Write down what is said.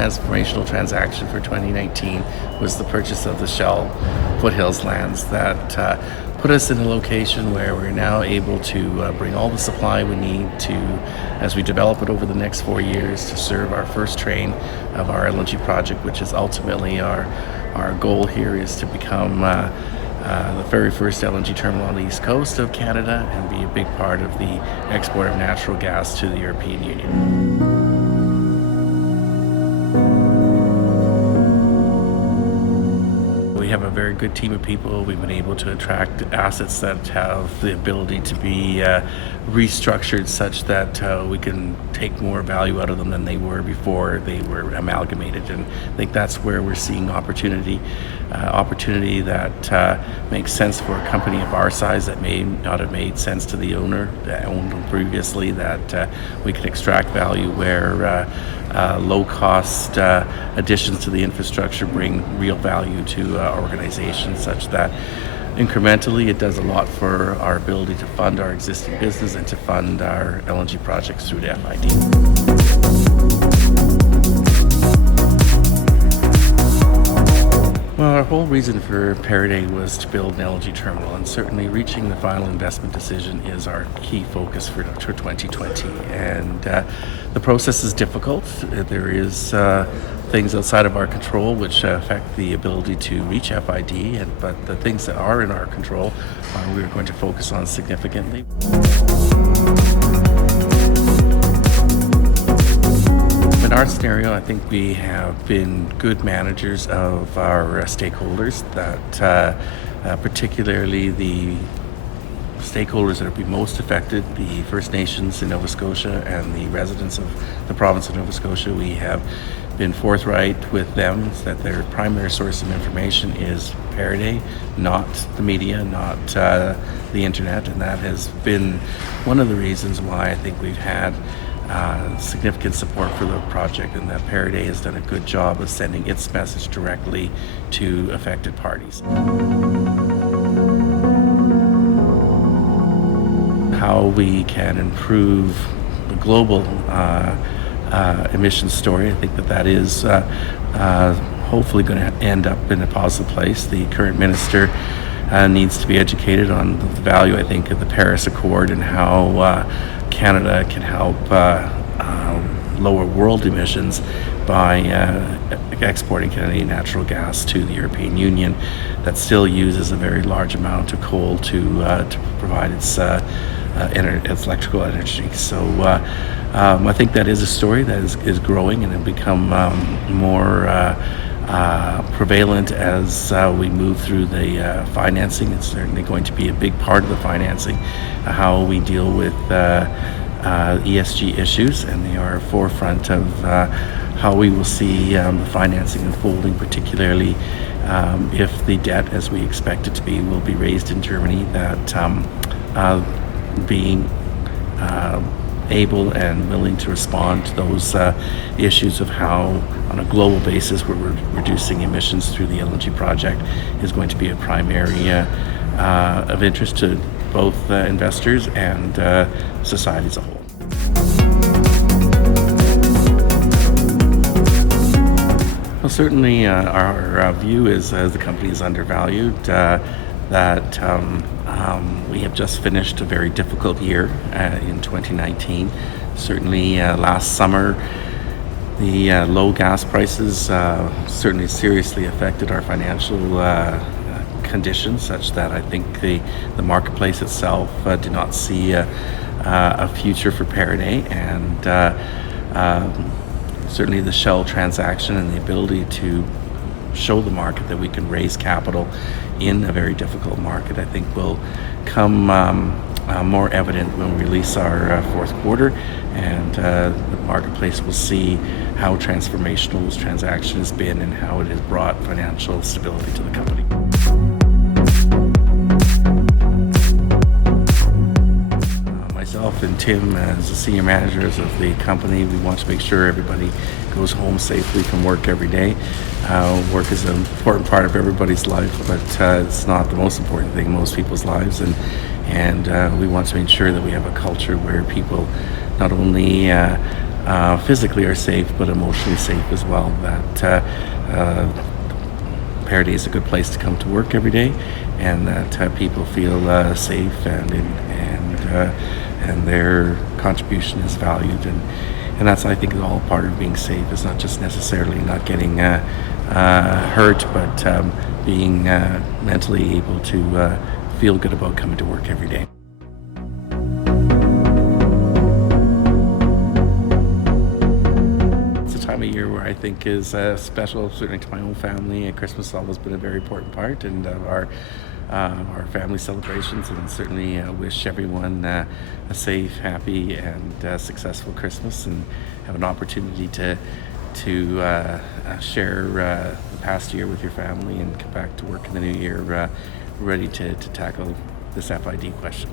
transformational transaction for 2019 was the purchase of the Shell Foothills lands that put us in a location where we're now able to bring all the supply we need to, as we develop it over the next 4 years, to serve our first train of our LNG project, which is ultimately our goal here is to become the very first LNG terminal on the east coast of Canada and be a big part of the export of natural gas to the European Union. We have a very good team of people. We've been able to attract assets that have the ability to be restructured such that we can take more value out of them than they were before they were amalgamated. And I think that's where we're seeing opportunity that makes sense for a company of our size that may not have made sense to the owner that owned them previously, that we can extract value where low-cost additions to the infrastructure bring real value to organizations, such that incrementally it does a lot for our ability to fund our existing business and to fund our LNG projects through to FID. Well, our whole reason for Pieridae was to build an LNG terminal, and certainly reaching the final investment decision is our key focus for 2020. And the process is difficult. There is things outside of our control which affect the ability to reach FID, but the things that are in our control we're going to focus on significantly. In our scenario, I think we have been good managers of our stakeholders, that particularly the stakeholders that will be most affected, the First Nations in Nova Scotia and the residents of the province of Nova Scotia. We have been forthright with them that their primary source of information is Pieridae, not the media, not the internet, and that has been one of the reasons why I think we've had significant support for the project, and that Pieridae has done a good job of sending its message directly to affected parties. How we can improve the global emissions story, I think that is hopefully going to end up in a positive place. The current minister needs to be educated on the value, I think, of the Paris Accord and how Canada can help lower world emissions by exporting Canadian natural gas to the European Union that still uses a very large amount of coal to provide its electrical energy. So I think that is a story that is growing and has become more prevalent as we move through the financing. It's certainly going to be a big part of the financing, how we deal with ESG issues, and they are forefront of how we will see the financing unfolding, particularly if the debt, as we expect it to be, will be raised in Germany, that being able and willing to respond to those issues of how, on a global basis, we're reducing emissions through the LNG project is going to be a primary of interest to both investors and society as a whole. Well, certainly our view is, as the company is undervalued, that we have just finished a very difficult year in 2019. Certainly last summer, the low gas prices certainly seriously affected our financial conditions, such that I think the marketplace itself did not see a future for Pieridae, and certainly the Shell transaction and the ability to show the market that we can raise capital in a very difficult market, I think will come more evident when we release our fourth quarter, and the marketplace will see how transformational this transaction has been and how it has brought financial stability to the company. Myself and Tim, as the senior managers of the company, we want to make sure everybody goes home safely from work every day. Work is an important part of everybody's life, but it's not the most important thing in most people's lives, and we want to ensure that we have a culture where people not only physically are safe, but emotionally safe as well. That Pieridae is a good place to come to work every day, and that people feel safe and their contribution is valued, and that's, I think, all part of being safe. It's not just necessarily not getting hurt, but being mentally able to feel good about coming to work every day. Time of year where I think is special, certainly to my own family, and Christmas has always been a very important part and our family celebrations, and certainly wish everyone a safe, happy, and successful Christmas, and have an opportunity to share the past year with your family and come back to work in the new year ready to tackle this FID question.